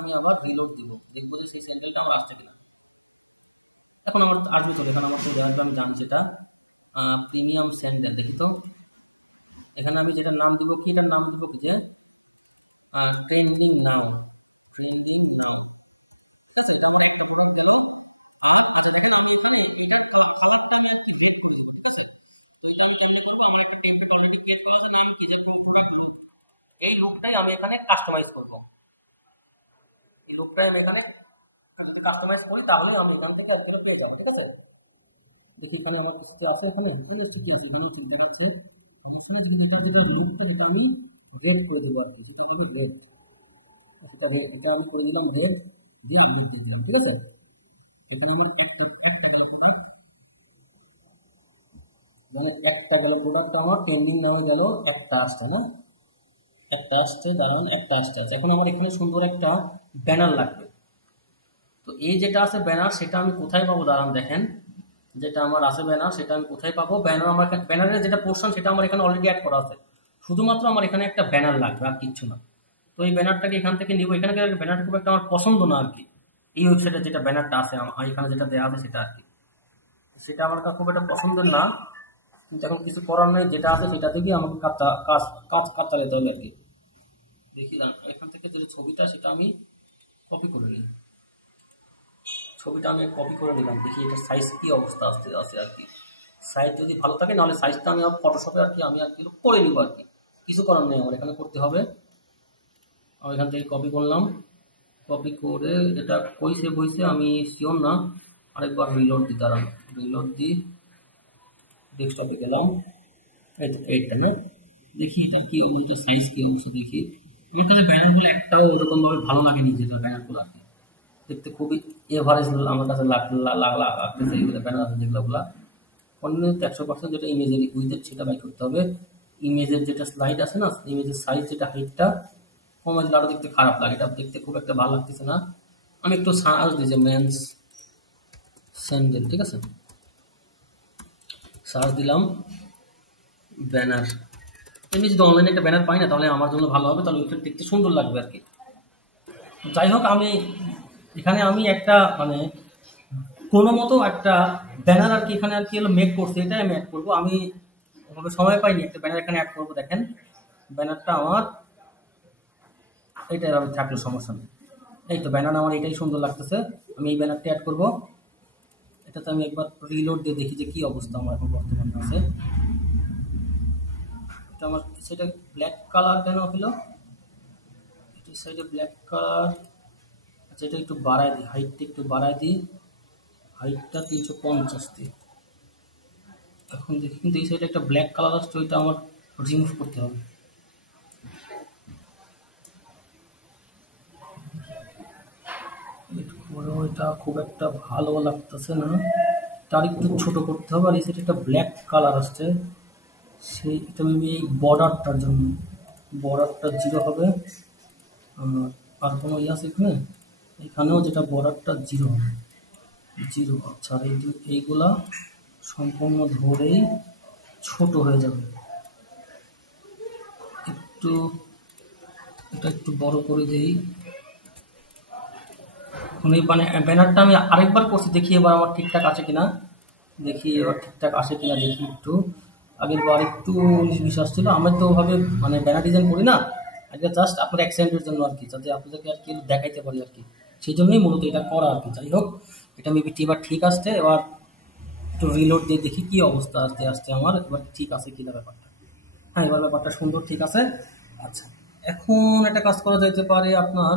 আমি আবার রিলোড দিব, দেখবো যে সেই স্যান্ডেলটা আমার আসছে কিনা। এখন আমার আসবে, চলে এখানে আমার চলে আসবে, আমি জানি সেটা প্রিমিয়াম স্যান্ডেল। দেখি তো এখানে আমি যেটার নাম দিব কি, এটার নাম দিব কি যে ট্রেন্ডিং নাও, ট্রেন্ডিং নাও। ঠিক আছে, এটা আমার একটা প্রোডাক্ট গেল। আর আচ্ছা দেখেন, আমি এখানে এটার কালারটা আমি আর কি রেড করে দিব। ঠিক আছে, তো এটা আমি কেমনে করবো, আমার একটা টেমপ্লেট অলরেডি ক্রিয়েট করা আছে, নাম কি যে প্রোডাক্ট লুপ। এই লুপটাই আমি এখানে কাস্টমাইজ করব। এই লুপটাই আমি এখানে যদি কাস্টমাইজ করি তাহলে আমি এখান থেকে আর কিলো পেয়ে যাবো। ঠিক আছে, দেখি এখানে আমার কিছুতে আছে, এখানে ঠিকই আছে, এখানেও ঠিক দেখাচ্ছে, সমস্যা নেই। কিন্তু এটার যেটা লুকটা সেটা আমি রেড করে দেবো আর কি, সেটা হবে রেড। সেটা রেড, এটা আমি করে দিলাম রেড, দিয়ে আপডেট দিয়ে দিলাম। ঠিক আছে, এখানে আমার একটা গেল প্রোডাক্ট, মানে একটা গেল প্রোডাক্ট আমার ট্রেন্ডিং নামে গেল, একটা আসছে না, একটা আসছে, দাঁড়ান, একটা আসছে। আছে এখন আমার এখানে সুন্দর একটা ব্যানার লাগবে। তো এই যেটা আছে ব্যানার, সেটা আমি কোথায় পাবো, দাঁড়ান দেখেন, যেটা আমার আছে ব্যানার সেটা আমি কোথায় পাবো। ব্যানার আমার ব্যানারের যেটা পোর্শন সেটা আমার এখানে অলরেডি অ্যাড করা আছে, শুধুমাত্র আমার এখানে একটা ব্যানার লাগবে আর কিচ্ছু না। তো এই ব্যানারটাকে এখান থেকে নিব, এখানে ব্যানারটা খুব একটা আমার পছন্দ না আর কি, এই ওয়েবসাইটে যেটা ব্যানারটা আছে এখানে যেটা দেওয়া আছে সেটা আর কি, সেটা আমার খুব একটা পছন্দের না। কিন্তু এখন কিছু করার নেই, যেটা আছে সেটা থেকেই আমাকে কাজ চালাতে হবে আর কি। দেখি এখান থেকে যে ছবিটা সেটা আমি কপি করে নিই, ছবিটা আমি কপি করে নিলাম। দেখি এটার সাইজ কি অবস্থা আসতে আছে আর কি, সাইজ যদি ভালো থাকে নাহলে সাইজটা আমি ফটোশপে আর কি আমি আর কি করে নিব আর কি, কিছু করার নেই, আমার এখানে করতে হবে। আমি এখান থেকে কপি করলাম, কপি করে এটা কই সেভ হয়েছে আমি শিওর না, আরেকবার রিলোড দিই, দাঁড়ান, রিলোড দিই, ডেস্কটপে গেলাম, এই তো এইটা না। দেখি এটার কি অবস্থা, সাইজ কি অবস্থা দেখি। আমার কাছে ব্যানারগুলো একটাও ওরকম ভাবে ভালো লাগেনি, যেটা ব্যানারগুলো আর কি দেখতে খুবই এভারেজ আমার কাছে লাগতেছে। এইগুলো ব্যানার আছে যেগুলোগুলা অন্যত 100% যেটা ইমেজের উইথের সেটা বাই করতে হবে। ইমেজের যেটা স্লাইড আছে না, ইমেজের সাইজ যেটা হাইটটা কমাই দিলে আরো দেখতে খারাপ লাগে, এটা দেখতে খুব একটা ভালো লাগতেছে না। আমি একটু সার্চ দিই যে মেন্স স্যান্ডেল, ঠিক আছে, সার্চ দিলাম ব্যানার। এমনি যদি অনলাইনে একটা ব্যানার পাই না তাহলে আমার জন্য ভালো হবে, তাহলে ওয়েবসাইট দেখতে সুন্দর লাগবে আর কি। যাই হোক, এখানে আমি একটা মানে কোনো মতো একটা ব্যানার আর কি এখানে আর কি হলো মেক করছি, এটাই আমি অ্যাড করবো। আমি ওভাবে সময় পাইনি একটা ব্যানার এখানে অ্যাড করবো। দেখেন ব্যানারটা আমার এইটা আমি থাকলে সমস্যা নেই। এই তো ব্যানার আমার এটাই সুন্দর লাগতেছে, আমি এই ব্যানারটা অ্যাড করবো। এটাতে আমি একবার রিলোড দিয়ে দেখি যে কি অবস্থা আমার এখন বর্তমানে আছে। এটা আমার সেটা ব্ল্যাক কালার কেন হলো, এটার সাইডে ব্ল্যাক কালার। আচ্ছা, এটা একটু বাড়ায় দিই, হাইটটা একটু বাড়ায় দিই, হাইটটা 350 দিই। এখন দেখি কিন্তু এই সাইডে একটা ব্ল্যাক কালার আসছে, ওইটা আমার রিমুভ করতে হবে। এটা খুব একটা ভালো লাগতেছে না, তার একটু ছোট করতে হবে। আর এই সাইডে একটা ব্ল্যাক কালার আসছে, সেই এটা মেবি এই বর্ডারটার জন্য, বর্ডারটা জিরো হবে। আর কোনো ইয়ে আছে এখানে, এখানেও যেটা বর্ডারটা জিরো হবে, জিরো। আচ্ছা, এইগুলা সম্পূর্ণ ধরেই ছোট হয়ে যাবে। একটু এটা একটু বড় করে দেই। আমি মানে ব্যানারটা আমি আরেকবার করছি, দেখি এবার আমার ঠিকঠাক আছে কিনা, দেখি এবার ঠিকঠাক আসে কিনা দেখি একটু। আগের বার একটু 19-20 আসছিল, আমি তো ওভাবে মানে ব্যানার ডিজাইন করি না, এটা জাস্ট আপনার অ্যাক্সেন্টের জন্য আর কি, যাতে আপনাদেরকে আর কি দেখাইতে পারি আর কি, সেই জন্যই মূলত এটা করা আর কি। যাই হোক, এটা মেবি এবার ঠিক আসছে। এবার একটু রিলোড দিয়ে দেখি কি অবস্থা আসতে আসতে আমার এবার ঠিক আছে কিনা ব্যাপারটা। হ্যাঁ, এবার ব্যাপারটা সুন্দর ঠিক আছে। আচ্ছা, এখন একটা কাজ করা যাইতে পারে আপনার,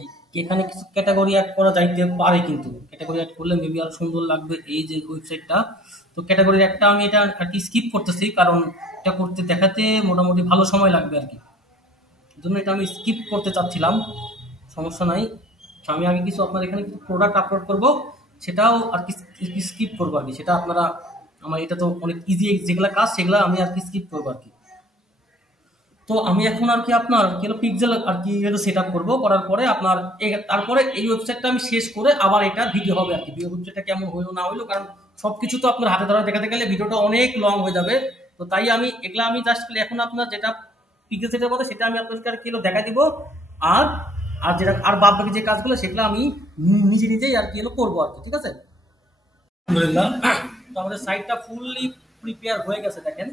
এই এখানে কিছু ক্যাটাগরি অ্যাড করা যাইতে পারে, কিন্তু ক্যাটাগরি অ্যাড করলে মেবি আরো সুন্দর লাগবে এই যে ওয়েবসাইটটা। তো ক্যাটাগরির একটা আমি এটা আর কি স্কিপ করতেছি, কারণ এটা করতে দেখাতে মোটামুটি ভালো সময় লাগবে আর কি, এই জন্য এটা আমি স্কিপ করতে চাচ্ছিলাম। সমস্যা নাই, তো আমি আগে কিছু আপনার এখানে কিছু প্রোডাক্ট আপলোড করব, সেটাও আর কি স্কিপ করবো আর কি, সেটা আপনারা আমার এটা তো অনেক ইজি, যেগুলো কাজ সেগুলো আমি আর কি স্কিপ করবো আর কি। তো আমি এখন আর কি আপনার কি হলো পিক্সেল আর কি সেট আপ করবো, করার পরে আপনার তারপরে এই ওয়েবসাইটটা আমি শেষ করে আবার এটা ভিডিও হবে আর কি, ওয়েবসাইটটা কেমন হইলো না হইলো, কারণ সবকিছু তো আপনার হাতে ধরা দেখাতে গেলে ভিডিওটা অনেক লং হয়ে যাবে, তো তাই আমি এগুলা আমি জাস্ট এখন আপনার যেটা পিক্সেল সেটের কথা সেটা আমি আপনাকে কি হলো দেখা দিব। আর আর যেটা আর বাদ বাকি যে কাজগুলো সেগুলো আমি নিজে নিজেই আর কি হলো করবো আর কি, ঠিক আছে। আলহামদুলিল্লাহ, তো আমাদের সাইটটা ফুললি প্রিপেয়ার হয়ে গেছে দেখেন।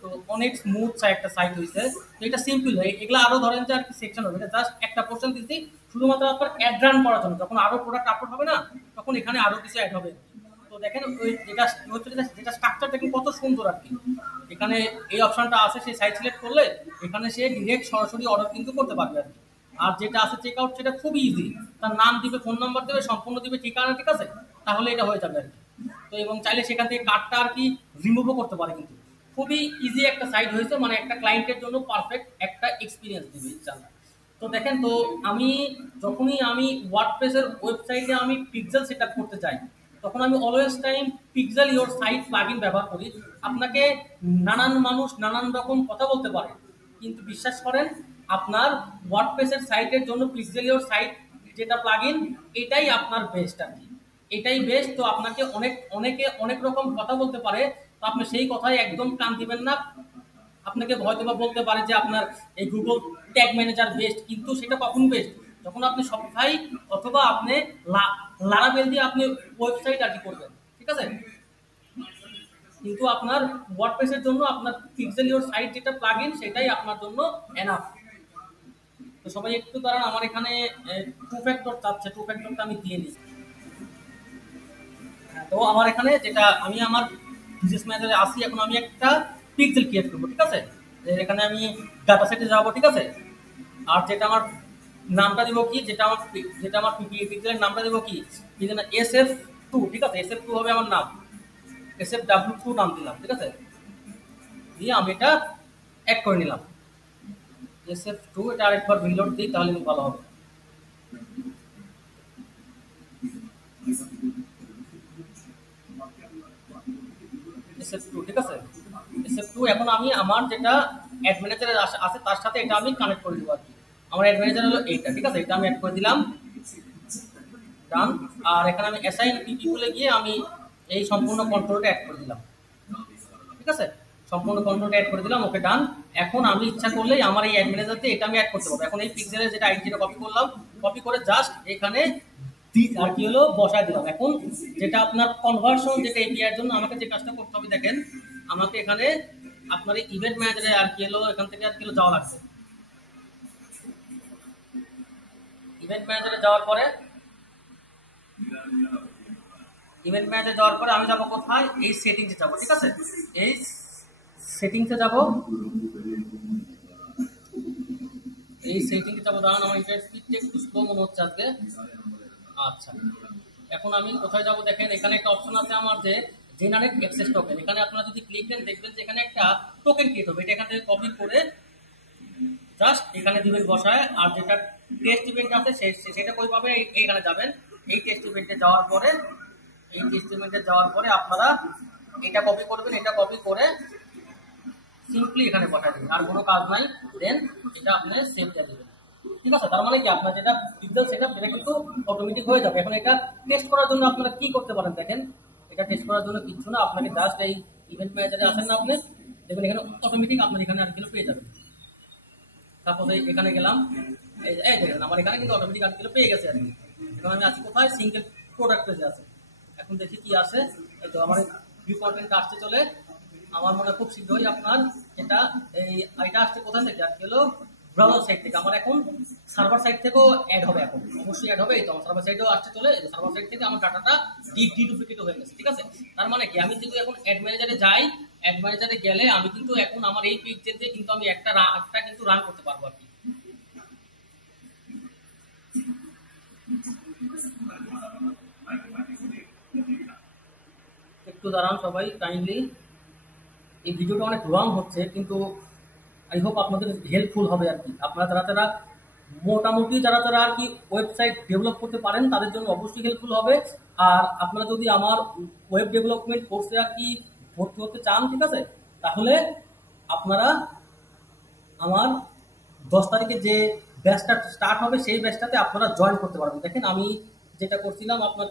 তো অনেক স্মুথ একটা সাইট হয়েছে। তো এটা সিম্পল হয়, এগুলো আরো ধরেন যে আর কি সেকশন হবে, এটা জাস্ট একটা পোর্শন দিচ্ছি শুধুমাত্র আপনার অ্যাড রান করার জন্য। যখন আরো প্রোডাক্ট আপলোড হবে না, তখন এখানে আরো কিছু অ্যাড হবে। তো দেখেন ওই যেটা হচ্ছে যেটা স্ট্রাকচার দেখেন কত সুন্দর আর কি। এখানে এই অপশনটা আছে, সেই সাইট সিলেক্ট করলে এখানে সে ডিরেক্ট সরাসরি অর্ডার কিন্তু করতে পারবে আর কি। আর যেটা আছে চেক আউট, সেটা খুবই ইজি। তার নাম দিবে, ফোন নাম্বার দেবে, সম্পূর্ণ দিবে ঠিকানা, ঠিক আছে, তাহলে এটা হয়ে যাবে আর কি। তো এবং চাইলে সেখান থেকে কার্ডটা আর কি রিমুভও করতে পারে কিন্তু। খুবই ইজি একটা সাইট হয়েছে, মানে একটা ক্লায়েন্টের জন্য পারফেক্ট একটা এক্সপিরিয়েন্স দিবে ইনশাআল্লাহ। তো দেখেন, তো আমি যখনই আমি ওয়ার্ডপ্রেসের ওয়েবসাইটে আমি পিক্সেল সেট আপ করতে চাই, তখন আমি always time pixel your site plugin ব্যবহার করি। আপনাকে নানান মানুষ নানান রকম কথা বলতে পারে, কিন্তু বিশ্বাস করেন আপনার ওয়ার্ডপ্রেসের সাইটের জন্য পিক্সেল ইওর সাইট যেটা প্লাগইন, এটাই আপনার বেস্ট আর কি, এটাই বেস্ট। তো আপনাকে অনেকে অনেক রকম কথা বলতে পারে, তো আপনি সেই কথায় একদম কান দিবেন না। আপনাকে হয়তো বা বলতে পারে যে আপনার এই গুগল ট্যাগ ম্যানেজার বেস্ট, কিন্তু সেটা কখন বেস্ট? যখন আপনি শপিফাই অথবা আপনি লারাবেল দিয়ে আপনি ওয়েবসাইট আর কি করবেন, ঠিক আছে। কিন্তু আপনার ওয়ার্ডপ্রেসের জন্য আপনার পিক্সেল ইওর সাইট যেটা প্লাগইন, সেটাই আপনার জন্য এনাফ। তো সবাই একটু দাঁড়ান, আমার এখানে টু ফ্যাক্টর চাচ্ছে, টু ফ্যাক্টরটা আমি দিয়ে নিই। তো আমার এখানে যেটা আমি আমার বিজনেস ম্যানেজারে আসি, এখন আমি একটা পিক্সেল ক্রিয়েট করবো, ঠিক আছে। এখানে আমি ডাটা সেটে যাবো, ঠিক আছে। আর যেটা আমার নামটা দিব কি, যেটা আমার পিক্সেলের নামটা দিব কি, SF2, ঠিক আছে। SF2 হবে আমার নাম, SF W2 নাম দিলাম, ঠিক আছে। দিয়ে আমি এটা অ্যাড করে নিলাম SF2। এটা আরেকবার রিলোড দিই, তাহলে ভালো হবে। SF2, ঠিক আছে। SF2 এখন আমি আমার যেটা অ্যাড ম্যানেজারের আছে তার সাথে এটা আমি কানেক্ট করে দিব আর কি। আমার অ্যাড ম্যানেজার হলো এইটা, ঠিক আছে। এটা আমি অ্যাড করে দিলাম, ডান। আর এখানে আমি অ্যাসাইন পিপিএলে গিয়ে আমি এই সম্পূর্ণ কন্ট্রোলটা অ্যাড করে দিলাম, ঠিক আছে। সম্পূর্ণ কন্ট্রোলটা অ্যাড করে দিলাম, ওকে ডান। এখন আমি ইচ্ছা করলেই আমার এই অ্যাড ম্যানেজারতে এটা আমি অ্যাড করতে পারবো। এখন এই পিক্সেলের যেটা আইডিটা কপি করলাম, কপি করে জাস্ট এখানে আর কি হলো বসায় দিলাম। এখন যেটা আপনার কনভার্সন, যেটা এপিআই এর জন্য আমাকে যে কাজটা করতে হবে, দেখেন আমাকে এখানে আপনার এই ইভেন্ট ম্যানেজারে আর কি হলো এখান থেকে আর কি হলো যাওয়া লাগবে। ইভেন্ট ম্যানেজারে যাওয়ার পরে আমি যাব কোথায়, এই সেটিংসে যাব, ঠিক আছে। এই সেটিংসে যাব, দাঁড়ান, আমার ইন্টারনেট স্পিডটা একটু স্লো মনে হচ্ছে আজকে। আচ্ছা, এখন আমি কোথায় যাব, দেখেন এখানে একটা অপশন আছে আমার যে জেনারেট অ্যাক্সেস টোকেন। এখানে আপনারা যদি ক্লিক দেন দেখবেন যে এখানে একটা টোকেন ক্রিয়েট হবে। এটা এখান থেকে কপি করে জাস্ট এখানে দিবেন বসায়। আর যেটা টেস্ট ইভেন্ট আছে সেটা কই পাবে, এইখানে যাবেন। এই টেস্ট ইভেন্টে যাওয়ার পরে আপনারা এটা কপি করবেন, এটা কপি করে সিম্পলি এখানে বসায় দেবেন, আর কোনো কাজ নাই। দেন এটা আপনি সেভ দিয়ে দেবেন, ঠিক আছে। তার মানে কি আপনার যেটা পিক্সেল সেটআপ সেটা কিন্তু অটোমেটিক হয়ে যাবে। এখন এটা টেস্ট করার জন্য আপনারা কি করতে পারেন, দেখেন এটা টেস্ট করার জন্য কিচ্ছু না, আপনাকে জাস্ট এই ইভেন্ট ম্যানেজারে আসেন না আপনি, দেখবেন এখানে অটোমেটিক আপনার এখানে আর কিলো পেয়ে যাবেন। তারপর এখানে গেলাম, এই দেখেন আমার এখানে কিন্তু অটোমেটিক আর কিলো পেয়ে গেছে আর কি। এখন আমি আছি কোথায়, সিঙ্গেল প্রোডাক্ট পেজে আছে। এখন দেখি কি আসে। এই তো আমার ভিউ কন্টেন্ট আসতে চলে, আমার মনে খুব শীঘ্রই আপনার যেটা এটা আসছে কোথা থেকে আর কি হলো ব্রাউজার সাইট থেকে। আমার এখন সার্ভার সাইট থেকেও অ্যাড হবে, এখন অবশ্যই অ্যাড হবে। এই তো আমার সার্ভার সাইটেও আসতে চলে, সার্ভার সাইট থেকে আমার ডাটাটা ডিডুপ্লিকেট হয়ে গেছে, ঠিক আছে। তার মানে কি আমি যদি এখন অ্যাড ম্যানেজারে যাই, অ্যাড ম্যানেজারে গেলে আমি কিন্তু এখন আমার এই পিক্সেল দিয়ে কিন্তু আমি একটা কিন্তু রান করতে পারবো আর কি। একটু দাঁড়ান সবাই কাইন্ডলি, এই ভিডিওটা অনেক লং হচ্ছে, কিন্তু আই হোপ আপনাদের হেল্পফুল হবে আর কি। আপনারা যারা মোটামুটি যারা আর কি ওয়েবসাইট ডেভেলপ করতে পারেন তাদের জন্য অবশ্যই হেল্পফুল হবে। আর আপনারা যদি আমার ওয়েব ডেভেলপমেন্ট কোর্সে আর কি ভর্তি হতে চান, ঠিক আছে, তাহলে আপনারা আমার 10 তারিখে যে ব্যাচটা স্টার্ট হবে সেই ব্যাচটাতে আপনারা জয়েন করতে পারবেন। দেখেন আমি যেটা করছিলাম আপনার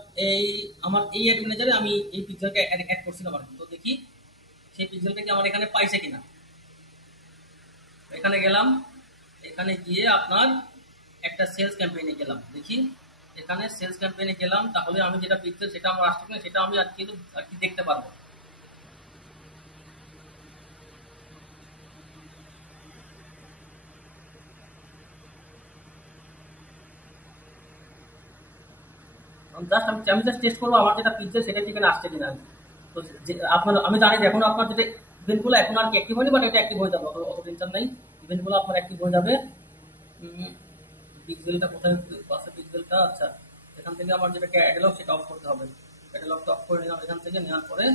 আমার এই অ্যাড ম্যানেজারে আমি এই পিকচারকে অ্যাড করছিলাম আর কি। তো দেখি সেই পিক্সেলটা কি আমার এখানে পাইছে কিনা। এখানে গেলাম, এখানে গিয়ে আপনার একটা সেলস ক্যাম্পেইনে গেলাম, দেখি এখানে সেলস ক্যাম্পেইনে গেলাম, তাহলে আমি যেটা পিক্সেল সেটা আমার আসছে কিনা সেটা আমি আর কি দেখতে পারবো। জাস্ট আমি আমি জাস্ট টেস্ট করবো আমার যেটা পিক্সেল সেটা ঠিক আসছে কিনা। তো আপনার আমি জানি যে এখন আপনার যেটা ইভেন্টগুলো এখন আর কি অ্যাক্টিভ হয়নি, বাট এটা অ্যাক্টিভ হয়ে যাবে, অত অত টেনশন নেই। ইভেন্টগুলো আপনার অ্যাক্টিভ হয়ে যাবে। পিক্সেলটা কোথায় আছে, পিক্সেলটা আচ্ছা, এখান থেকে আমার যেটা ক্যাটালগ সেটা অফ করতে হবে। ক্যাটালগটা অফ করে নিলাম, এখান থেকে নেওয়ার পরে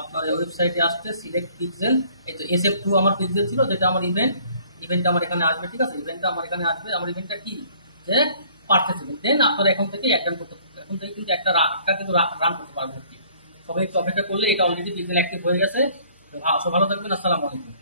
আপনার এই ওয়েবসাইটে আসছে সিলেক্ট পিক্সেল। এই তো SF2 আমার পিক্সেল ছিল, যেটা আমার ইভেন্টটা আমার এখানে আসবে, ঠিক আছে, ইভেন্টটা আমার এখানে আসবে। আমার ইভেন্টটা কি, যে পারচেজ ইভেন্ট। দেন আপনারা এখন থেকে অ্যাড করতে, এখন থেকে কিন্তু একটা কিন্তু রান করতে পারবেন আর কি। সবাই একটু অপেক্ষা করলে, এটা অলরেডি পিক্সেল অ্যাক্টিভ হয়ে গেছে। তো ভালো থাকবেন, আসসালামু আলাইকুম।